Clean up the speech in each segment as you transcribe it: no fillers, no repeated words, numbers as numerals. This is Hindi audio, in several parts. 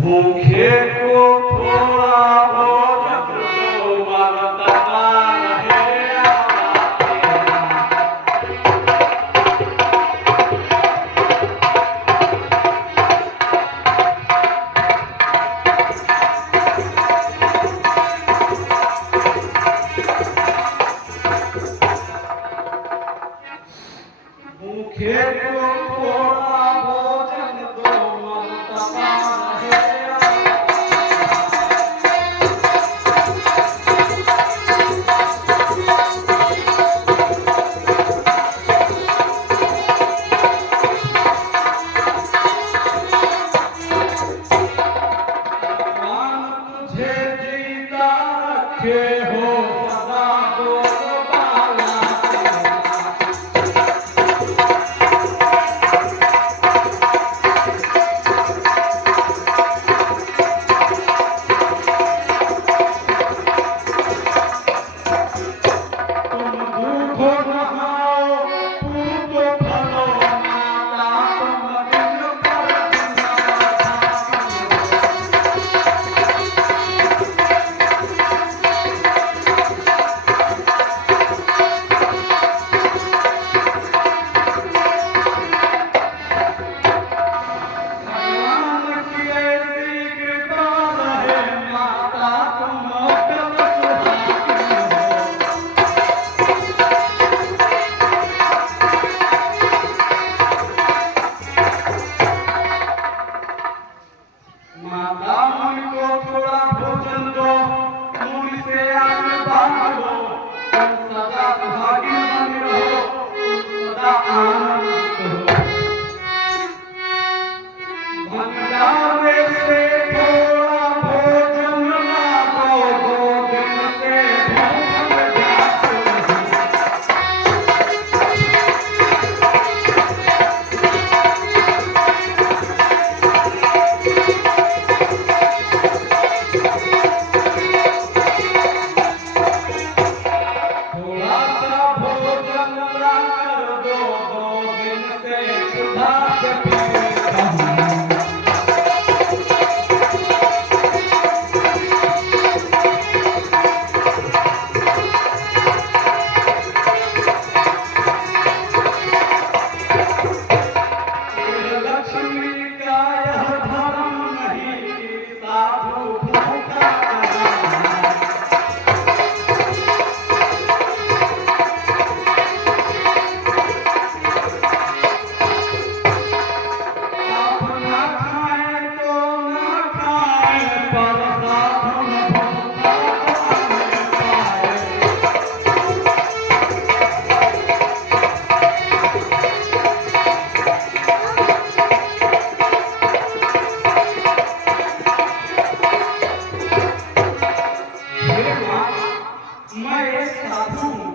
भूखे को थोड़ा भोजन दो मरता रहे आवाज़ें। भूखे को थोड़ा भोजन दो मरता रहे तुझे जीता रखे हो सदा बोलबाला तुम दूधो नहाओ पूतो फलो माता तुम दिन पर दिन भगवान की ऐसी कृपा रहे माता तुम कब सुहागिन हो। माता मुझको थोड़ा भोजन दो, मुझसे आशीर्वाद लो, तुम सदा सुहागिन बनी रहो, तुम सदा आनंदित हो। भंडारे से थोड़ा भोजन ला दो, 2 दिन से भूख जाती रही। थोड़ा सा भोजन ला कर दो, 2 दिन से क्षुधा से पीड़ित हूँ। लक्ष्मी का यह धर्म नहीं कि साधु भूखा कराना। आप ना खाएं तो ना खाएं, पर साधु भूखा नहीं पाए। हे माँ, मैं एक साधु हूँ,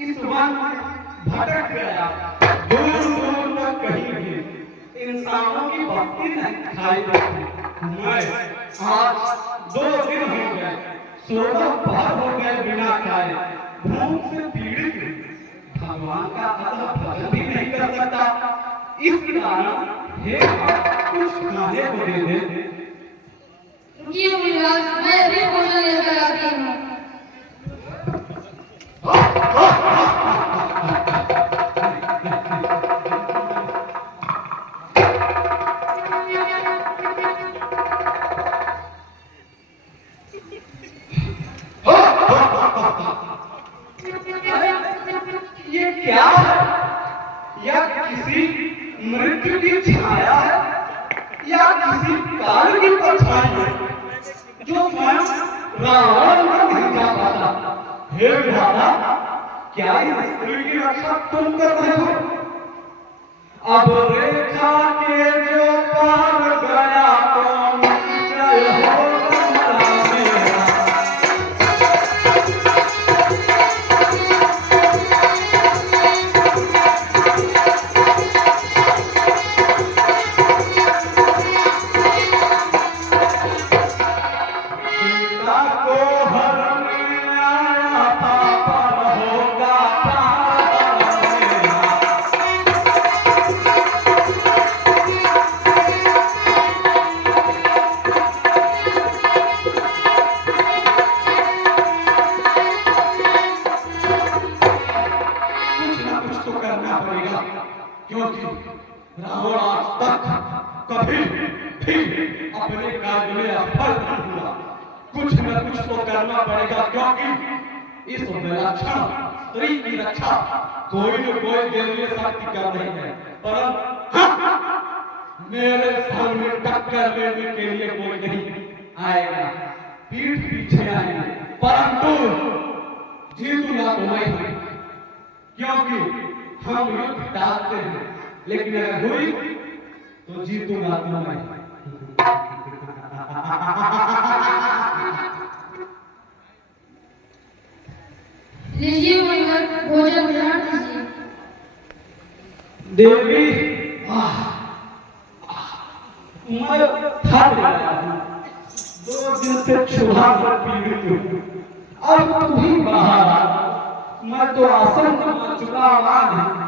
इस वन में भटक गया, दूर दूर तक कहीं भी इंसानों की बस्ती नहीं दिखाई देती। मैं आज 2 दिन हो गए, 16 पहर हो गए बिना खाए, भूख से पीड़ित हूँ। भगवान का भजन भी नहीं कर सकता, इस कारण हे माँ कुछ खाने को दे दे। रुकिए मुनिराज, मैं अभी भोजन लेकर आती हूँ। ये क्या है? यह किसी मृत्यु की छाया है या किसी काल की परछाई है जो स्वयं रावण को नहीं जा पाता। हे विधाता, क्या इस स्त्री की रक्षा तुम कर रहे हो? अब रेखा के जो पार गया तो निश्चय होगा मरा मेरा। सीता को हरने आया था, पर होगा प्राण मेरा। तक कभी भी अपने कार्य में असफल नहीं हुआ। कुछ न कुछ तो करना पड़ेगा, क्योंकि इस विलक्षण स्त्री की रक्षा कोई न कोई देवीय शक्ति कर रही है, परंतु मेरे सामने टक्कर लेने के लिए कोई नहीं आएगा। पीठ पीछे आएंगे, परंतु जीतूंगा तो मैं ही, क्योंकि हम युद्ध डालते हैं, लेकिन अगर हुई तो जीतूंगा तो मैं। लीजिए मुनिवर, भोजन ग्रहण कीजिए। देवी, मैं थक गया हूँ, 2 दिन से क्षुधा से पीड़ित हूँ। अब तू ही बाहर आ, मैं तो आसन कर चुका हूँ।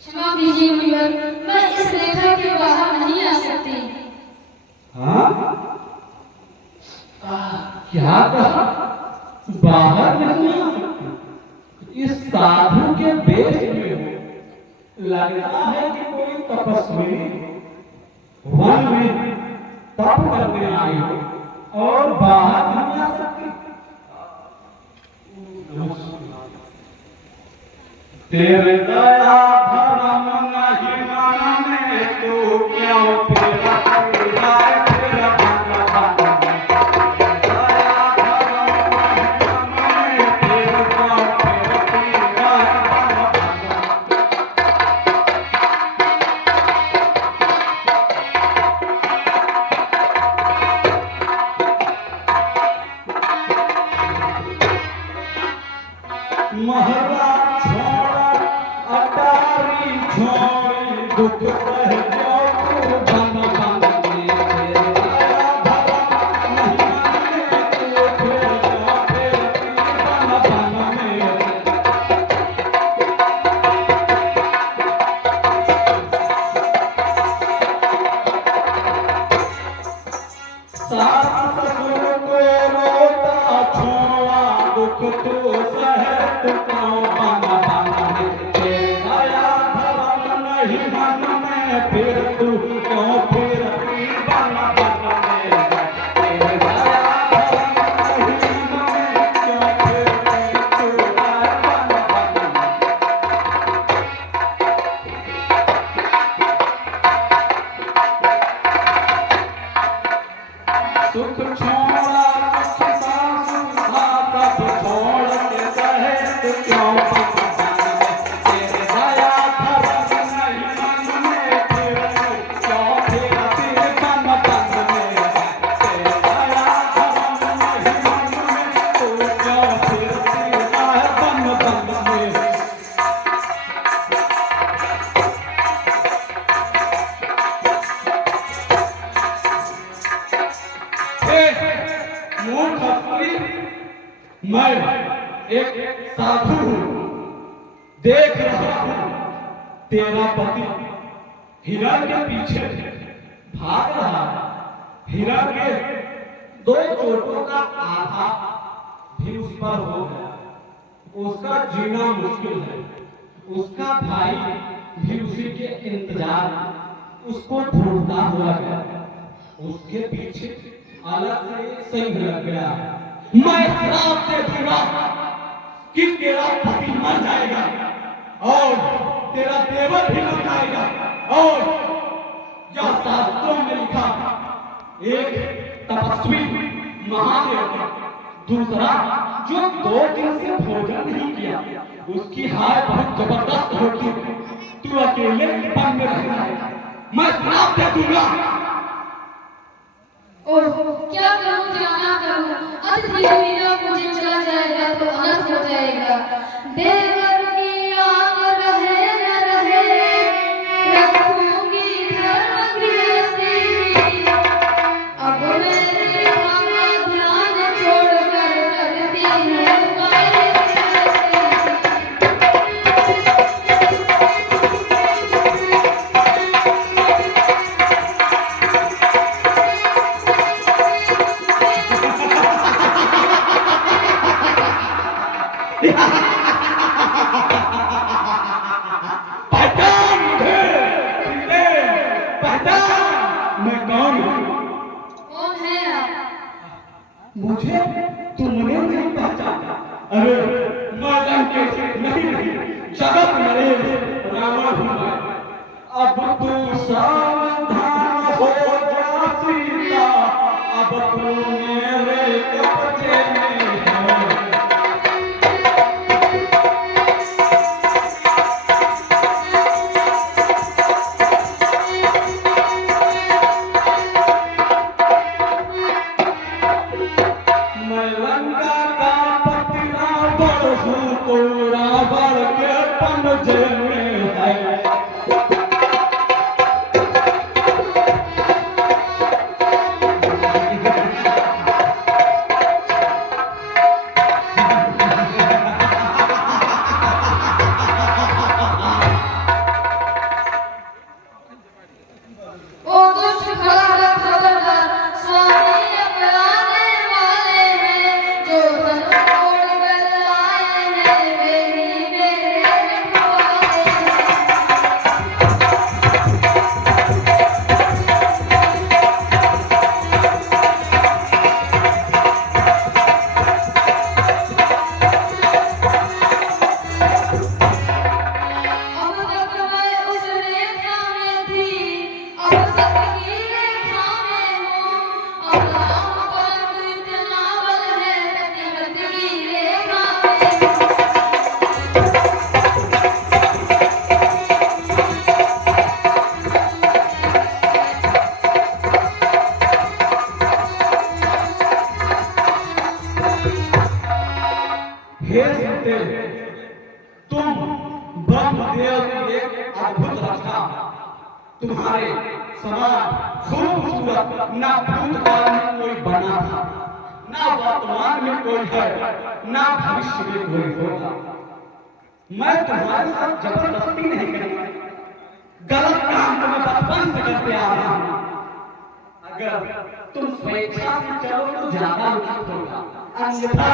क्षमा कीजिए मुनिवर, मैं इस रेखा के बाहर नहीं आ सकती। हाँ? क्या कहा? बाहर नहीं आ सकती? इस साधु के देश में हो, लगता है कि कोई तपस्वी वन में तप करने आई हो और बाहर नहीं आ सकती। तेरे दया धर्म नहीं माने तो क्यों तेरा तेरा तेरा महला छोड़ अटारी छोड़ दुख सह जो तू बन बन में तेरे दया धर्म नहीं माने तू फिर जो फिर बन बन में। सास ससुर को रोता छोड़ा दुख तो सह तू क्यों बन बन में तेरे दया धर्म नहीं मन में फिर तू क्यों फिर बन बन में तेरे दया धर्म नहीं मन में क्यों फिर तू बन बन में। सुख छोड़ा सुख सासु सब छोड़ के रहे तू क्यों बन बन में तेरे दया धर्म नहीं मन में फिर तू क्यों फिर बन बन में तेरे दया धर्म नहीं मन में तू क्यों फिर बन बन में। मूर्ख स्त्री, मैं एक साधु हूँ, देख रहा हूँ तेरा पति हिरण के पीछे भाग रहा है। हिरण के 2 चोटों का आधा भी उस पर हो गया, उसका जीना मुश्किल है। उसका भाई भी उसी के इंतजार में उसको ढूंढता हुआ गया। उसके पीछे अलग से एक सिंह लग गया। मैं श्राप दे दूंगा कि तेरा पति मर जाएगा और तेरा देवर भी मर जाएगा। और यह शास्त्रों में लिखा, एक तपस्वी महादेव, दूसरा जो 2 दिन से भोजन नहीं किया, उसकी हाय बहुत जबरदस्त होती है। तू अकेले वन में रहना है, मैं श्राप दे दूंगा। ओह, क्या करूं क्या ना करूं, अतिथि मेरा मुझे चला जाएगा तो अनर्थ हो जाएगा। देवर की आग रहे न रहे, रखूंगी धर्म गृहस्थी की। अब मैं रेखा का ध्यान छोड़कर करती हूँ कार्य गृहस्थी की। मुझे तुमने नहीं पहचाना? अरे मैं लंकेश नहीं, जगत नरेश रावण हूँ मैं। अब तू सावधान हो जा सीता, अब तू मेरे कब्जे में है। मैं लंका का पति रावण हूँ, तो रावण के पंजे में है। ओ दुष्ट खबरदार, स्वामी अब आने वाले हैं, जो धनुष तोड़ कर आए हैं, वे ही मेरे रखवाले हैं। अब तक मैं उस रेखा में थी, अब सत्य की रेखा में हूँ। अब राम पर इतना बल है, पतिव्रत की रेखा में हूँ। हे सुनते, तुम ब्रह्मदेव की एक अद्भुत रचना। तुम्हारे समान खूबसूरत ना भूतकाल में कोई बना था, ना वर्तमान में कोई है, ना भविष्य में कोई होगा। मैं तुम्हारे साथ जबरदस्ती नहीं करूंगा। गलत काम तो मैं बचपन से करते आ रहा हूं। अगर तुम स्वेच्छा से चलो तो ज्यादा उचित होगा, अन्यथा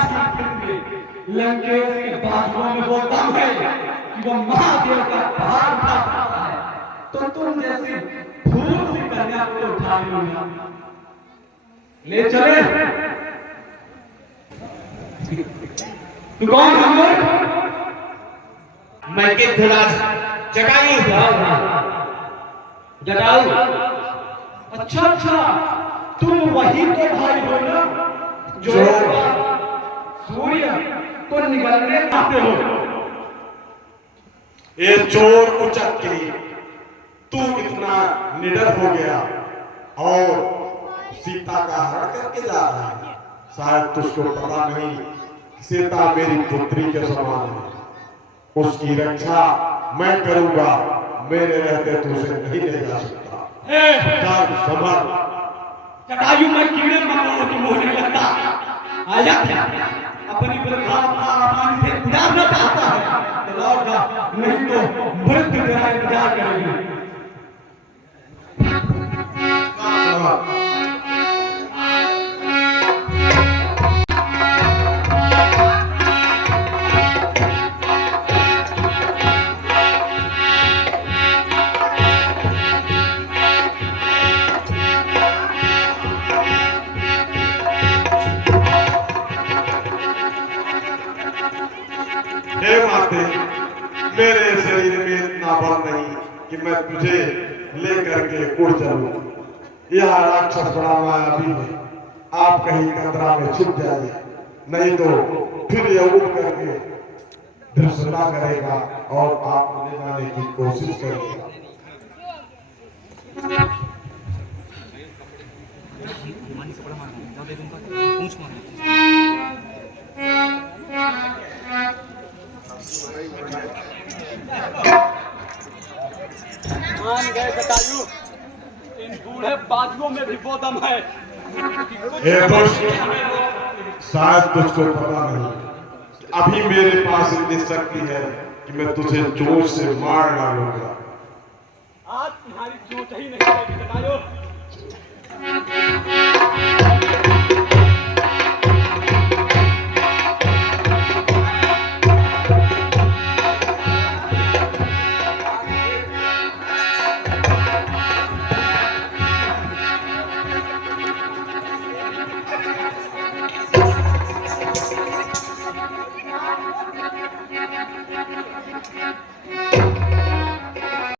लंकेश के बाजुओं में वो दम है कि वो महादेव का भार उठा सकता है, तो तुम जैसी फूल सी कन्या को उठा लूंगा। ले चले। तू कौन है? मैं गिद्धराज जटायु जटायु। अच्छा अच्छा, तुम वही तो भाई हो ना जो सूर्य को निगलने आते हो। ये चोर उचक्की, तू इतना निडर हो गया और सीता का हरण करके जा रहा है। शायद तुझको पता नहीं, सीता मेरी पुत्री के समान है। उसकी रक्षा मैं करूंगा, मेरे रहते तू उसे नहीं ले जा सकता। चल संभल। जटायु में कीड़े मकोड़ों की मोहने लगता। आया क्या अपनी वृद्धावस्था आसानी से गुजारना चाहता है तो लौट जा, नहीं तो मृत्यु तेरा इंतजार करेगी। हे माते, मेरे शरीर में इतना बल नहीं कि मैं तुझे लेकर के उड़ जाऊं। यह राक्षस बड़ा मायावी है, आप कहीं खतरा में छुप जाइए, नहीं तो फिर यह उड़ करके धृष्टता करेगा और आपको ले जाने की कोशिश करेगा। मान गए जटायु, इन बूढ़े बाजुओं में भी वो दम है। हे दुष्ट, शायद तुझको पता नहीं कि अभी मेरे पास इतनी शक्ति है कि मैं तुझे जोश से मार डालूंगा। आज तुम्हारी चोट ही नहीं रहेगी जटायु।